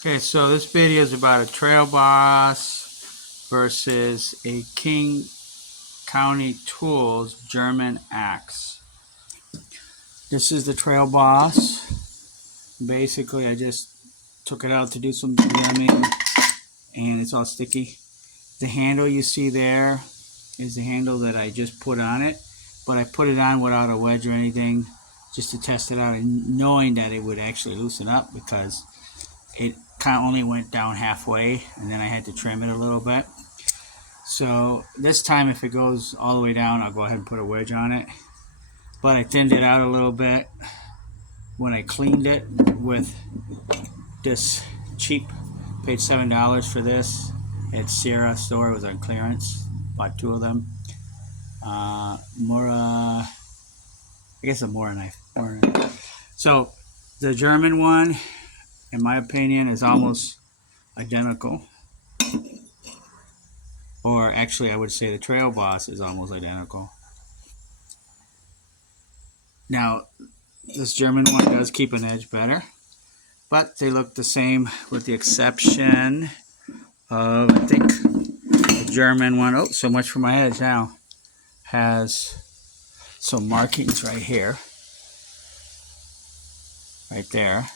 Okay, so this video is about a Trail Boss versus a King County Tools German axe. This is the Trail Boss. Basically, I just took it out to do some jamming, and it's all sticky. The handle you see there is the handle that I just put on it, but I put it on without a wedge or anything, just to test it out, and knowing that it would actually loosen up because it kind of only went down halfway, and then I had to trim it a little bit. So this time, if it goes all the way down, I'll go ahead and put a wedge on it. But I thinned it out a little bit when I cleaned it with this cheap, paid $7 for this at Sierra store. It was on clearance. Bought 2 of them. Mora, I guess a Mora knife. So the German one, in my opinion, is almost identical. Or actually, I would say the Trail Boss is almost identical. Now, this German one does keep an edge better, but they look the same with the exception of, I think, the German one, oh, so much for my edge now, has some markings right here, right there,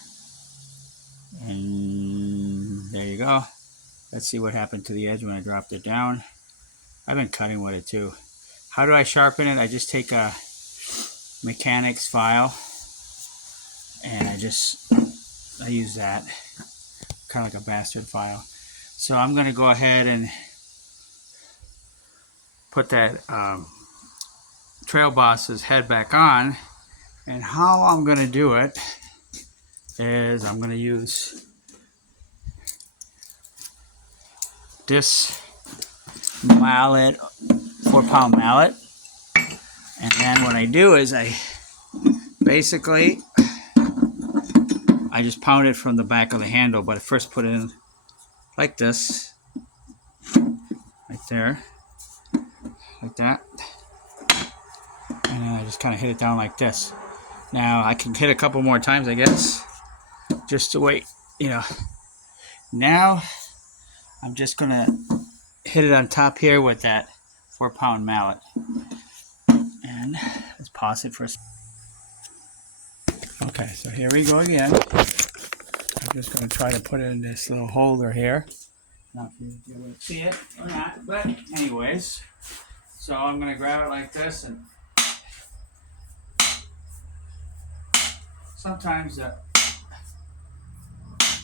and there you go. Let's see what happened to the edge when I dropped it down. I've been cutting with it too. How do I sharpen it? I just take a mechanics file and I use that, kind of like a bastard file. So I'm going to go ahead and put that Trail Boss's head back on, and how I'm going to do it is I'm going to use this mallet, 4-pound mallet, and then what I do is I just pound it from the back of the handle, but I first put it in like this, right there, like that, and then I just kind of hit it down like this. Now I can hit a couple more times, I guess, just to wait, Now I'm just gonna hit it on top here with that 4-pound mallet, and let's pause it for a second. Okay, so here we go again. I'm just going to try to put it in this little holder here. Not if you're able to see it or not, but anyways. So I'm going to grab it like this, and sometimes the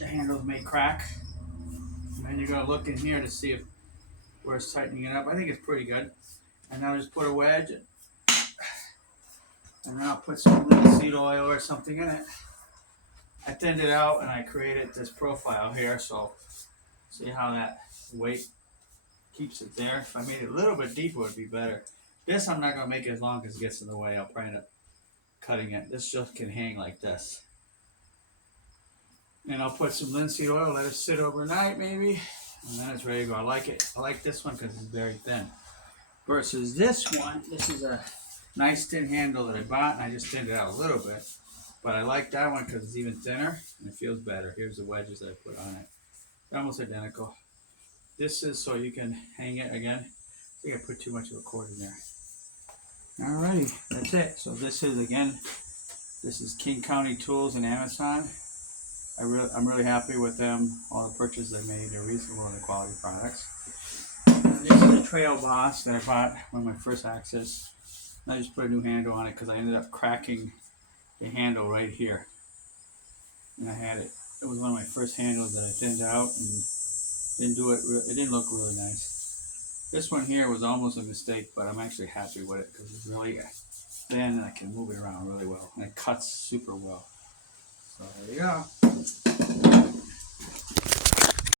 handles may crack. And then you're going to look in here to see where it's tightening it up. I think it's pretty good. And now just put a wedge, and then I'll put some linseed oil or something in it. I thinned it out and I created this profile here, so see how that weight keeps it there. If I made it a little bit deeper, it would be better. This I'm not going to make it as long as it gets in the way. I'll probably end up cutting it. This just can hang like this. And I'll put some linseed oil, let it sit overnight maybe, and then it's ready to go. I like it. I like this one because it's very thin. Versus this one, this is a nice thin handle that I bought, and I just thinned it out a little bit. But I like that one because it's even thinner and it feels better. Here's the wedges that I put on it. They're almost identical. This is so you can hang it again. I think I put too much of a cord in there. Alrighty, that's it. So this is King County Tools and Amazon. I'm really happy with them. All the purchases they made, they're reasonable and the quality products. And this is the Trail Boss that I bought, one of my first axes. And I just put a new handle on it because I ended up cracking the handle right here. And I had it. It was one of my first handles that I thinned out and it didn't look really nice. This one here was almost a mistake, but I'm actually happy with it because it's really thin and I can move it around really well. And it cuts super well. So there you go.